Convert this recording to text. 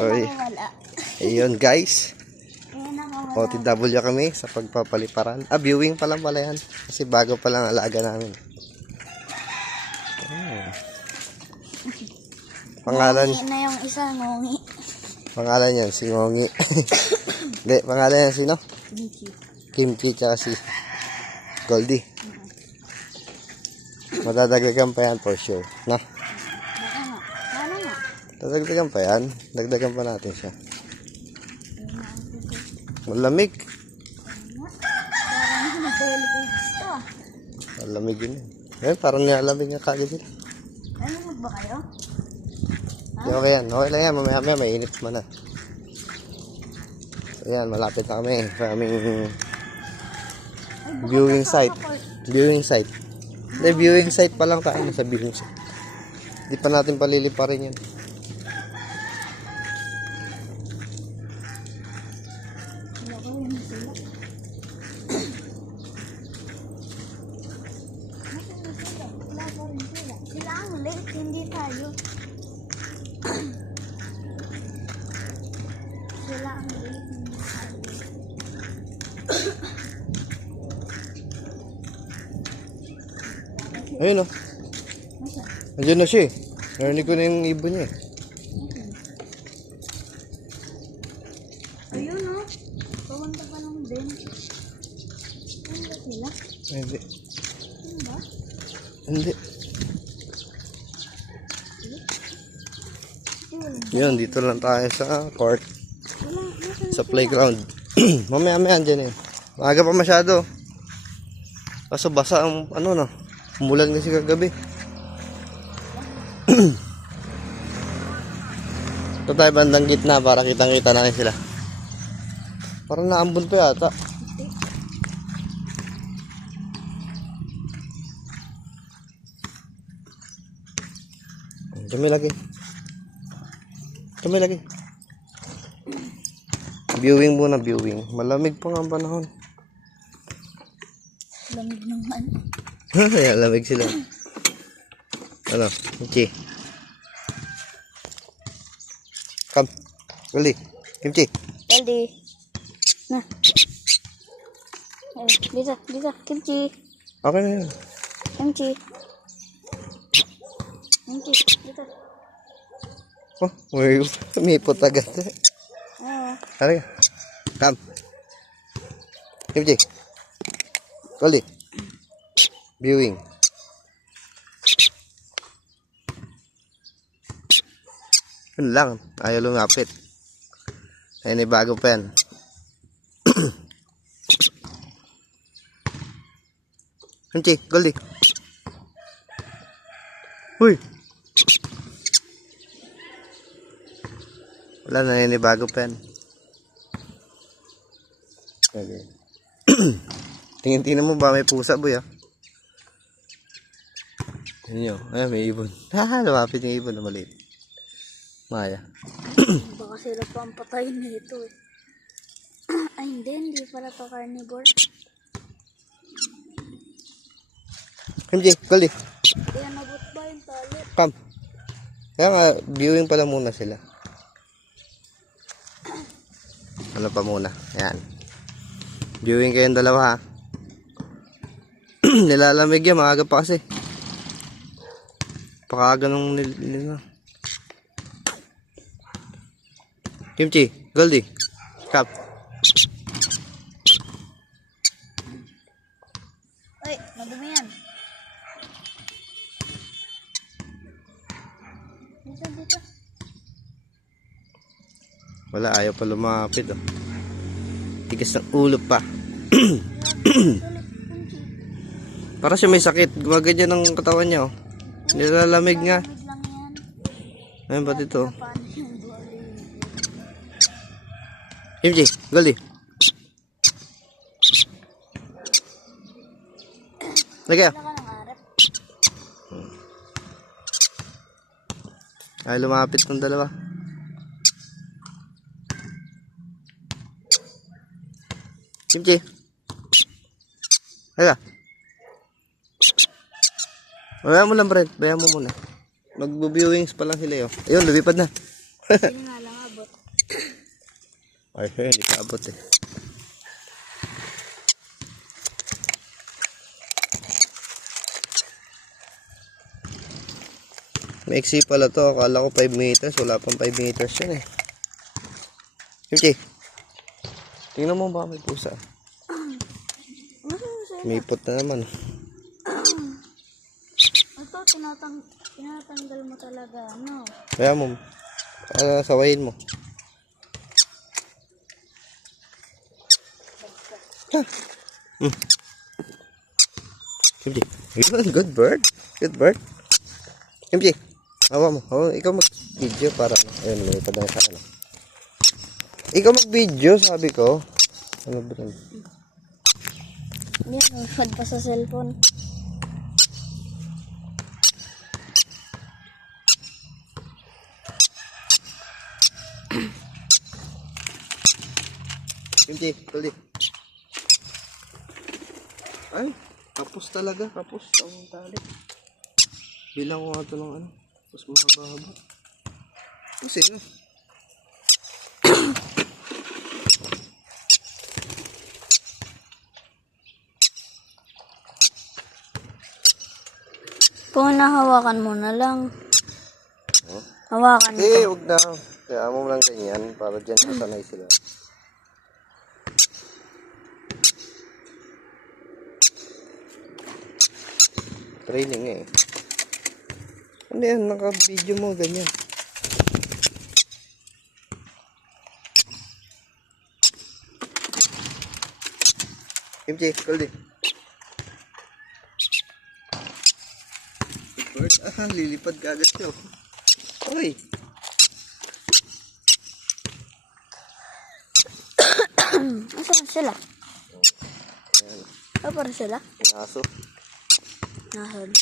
Sorry. Ayun guys. Nakawala. OTW kami sa pagpapaliparan. Ah, viewing pa lang pala yan. Kasi bago pa lang alaga namin. Oh. Pangalan, Ngungi na yung isa, ngungi. pangalan yan, si Ngongi. Hindi, pangalan yan sino? Vicky. Kimchi tsaka si Goldie. Madadagdagan pa yan for sure. Na, nga. Dadagdagan pa yan. Dagdagan pa natin siya. Malamig. Parang nag-delicate gusto ah. Malamig yun eh. Ngayon, parang nilalamig nga kagad sila. Nalumog ba kayo? Di okay yan. Okay lang yan. Mamaya mamaya mainit man na. So yan, malapit na kami sa aming viewing site. Viewing site. Hindi, viewing site pa lang tayo sa viewing site. Di pa natin paliliparin yan. Wala ko yun sila. Nasaan na sila? Wala pa rin sila. Sila ang late, hindi tayo. sila ang late, hindi tayo. Ayun o. Nasaan? Nandiyan na siya eh. Narinig ko na yung ibon niya eh. Ayun o. Pawanta pa lang din. Ano ba sila? Hindi. Ano ba? Hindi. Yun, dito lang tayo sa court. Sa playground. mamaya mamaya andyan eh. Maaga pa masyado. Kaso basa ang ano na. Umulan kasi kagabi. Ito tayo bandang gitna para kitang kita natin sila. Parang naambon pa yata. Dumi lagi. Dumi lagi. Viewing muna, viewing. Malamig pa nga ang panahon. Lamig naman. Kaya lamig sila. Ano? Kimchi. Come. Gali. Kimchi. Daddy. Na. Eh, dito, dito. Kimchi. Okay na yun. Kimchi. Kimchi. Dito. Oh, may umipot agad. Ka? Come. Kimchi. Gali. Viewing. Yun lang. Ayaw lumapit. Ayun, may bago pa yan. Kimchi, Goldie. Uy! Wala na yun, may bago pa yan. Okay. Tingin-tingnan mo ba may pusa boy ah. Yan yun. Ay, may ibon. Ha, lumapit yung ibon na maliit. Maya. Baka sila pa ang patayin na ito eh. Ay, hindi. Hindi pala to carnivore. Kimchi, Goldie. Kaya nabot ba yung tali? Come. Kaya nga, viewing pala muna sila. Ano pa muna? Ayan. Viewing kayong dalawa ha. Nilalamig yan, maaga pa kasi. Pakaga nung nil... nil Kimchi, Goldie. Kap. Ay, madumi yan. Dito, dito. Wala, ayaw pa lumapit oh. Tigas ng ulo pa. Para siya may sakit. Gumaganyan ng katawan niya oh. Nilalamig nga. Ayun ba dito? Kimchi, Goldie. Lagay. Arep. Ay, lumapit ng dalawa. Kimchi. Lagay. Bayaan mo lang, Brent. Bayaan mo muna. Mag-viewings pa lang sila yun. Ayun, lumipad na. Hindi nga lang abot. Ay, hindi pa abot eh. Maiksi pala to. Akala ko 5 meters. Wala pang 5 meters yun eh. Yuki. Tingnan mo ba may pusa? May ipot na naman. Ito, tinatang tinatanggal mo talaga, ano? Kaya mo. Ano, sawayin mo. Ha. Hmm. Yun, good bird. Good bird. Kimchi. Hawa mo. Hawa, ikaw mag-video para ano. Ayun, lumipad na sa ano. Ikaw mag-video, sabi ko. Ano ba yun? Yan, nalipad pa sa cellphone. Kimchi, tuloy. Ay, kapos talaga. Kapos ang tali. Bilang ko nga ito ng ano. Tapos mahaba-haba. Kasi na. Kung nahawakan mo na lang. Hawakan mo. Eh, huwag na. Kaya mo lang ganyan para dyan nasanay sila. Training eh. Ano yan? Naka-video mo ganyan. Kimchi, Goldie. Bird, ah, lilipad ka agad siya. Oy, Asan sila? Ayan, Ah, para sila? aso. Nasaan? Ano?